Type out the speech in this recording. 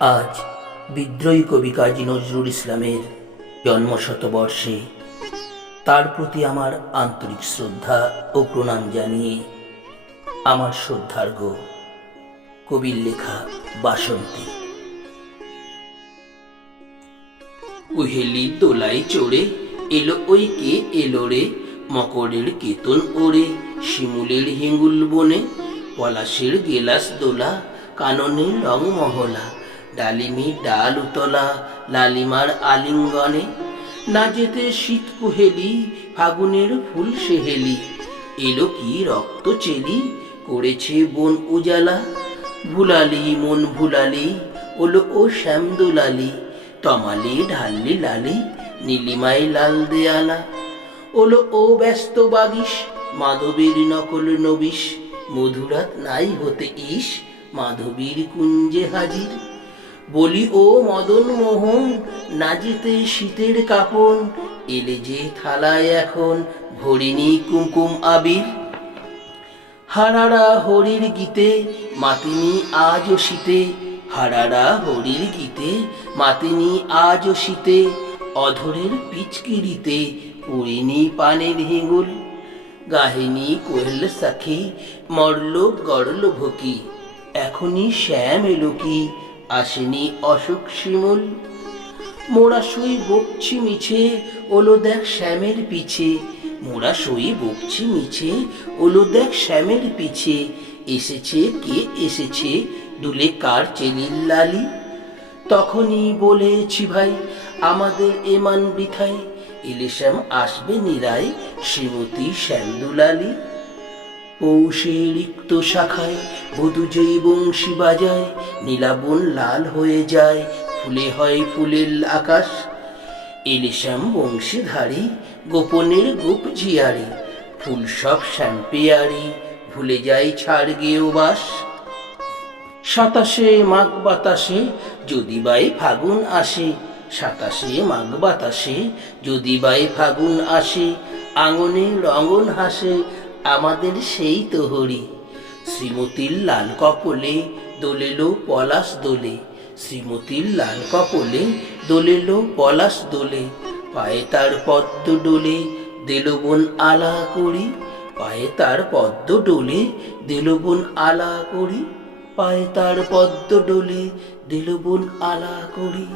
আজ বিদ্রোহী কবি কাজী নজরুল ইসলামের জন্মশতবর্ষে তার প্রতি আমার আন্তরিক শ্রদ্ধা ও প্রণাম জানিয়ে আমার শ্রদ্ধার্ঘ কবির লেখা বাসন্তী। কুহেলি দোলাই চড়ে এলো ওই কে এলো রে, মকরের কেতন ওড়ে শিমুলের হিঙ্গুল বনে, পলাশের গেলাস দোলা কাননের রং মহলা, ডালিমি ডাল উতলা লালিমার আলিঙ্গনে, না যেতে শীত কুহেলি ফাগুনের ফুল সেহেলি, এলো কি রক্ত চেলি করেছে বন উজালা, ভুলালি মন ভুলালি ওলো ও শ্যাম দুলালি, তমালি ঢাললি লালি নীলিমাই লাল দেয়ালা, ওলো ও ব্যস্ত বাগিস মাধবীর নকল নবিশ, মধুরাত নাই হতে ইস মাধবীর কুঞ্জে হাজির, বলি ও মদন মোহন না যেতে শীতের কাপন, এলে যে থালায় এখন ভরিনি কুমকুম আবির, হারারা হরির গীতে মাতিনি আজও শীতে, হারারা হরির গীতে মাতিনি আজও শীতে, অধরের পিচকিরিতে পুরিনি পানের হিঙ্গুল, গাহিনী কোয়েল সাখী মরল গড়ল ভকি, এখনই শ্যাম এলো কি আসেনি অশোক শিমুল, মোরা সই বকছি মিছে ওলো দেখ শ্যামের পিছে, মোরা সই বকছি মিছে ওলো দেখ শ্যামের পিছে, এসেছে কে এসেছে দুলে কার চেলির লালি, তখনই বলেছি ভাই আমাদের এমান বৃথায়, এলে শ্যাম আসবে নিরায় শ্রীমতী শ্যামদুলালি, পৌষে রিক্ত শাখায় বধূ যেই বংশী বাজায়, নীলাবন লাল হয়ে যায় ফুলে হয় ফুলের আকাশ, এলে শ্যাম বংশীধারী গোপনের গোপ ঝিয়ারি, ফুল সব শ্যাম পেয়ারি ভুলে যাই ছাড় গেও বাস, সাতাশে মাঘ বাতাসে যদি বাই ফাগুন আসে, সাতাশে মাঘ বাতাসে যদি বাই ফাগুন আসে, আঙনে রঙন হাসে আমাদের সেই তোহরি, শ্রীমতীর লাল কপলে দোলেলো পলাশ দোলে, শ্রীমতীর লাল কপলে দোলেলো পলাশ দোলে, পায়ে তার পদ্ম ডোলে দিল বোন আলা করি, পায়ে তার পদ্ম ডোলে দিল বোন আলা করি, পায়ে তার পদ্ম ডোলে দিল বোন আলা করি।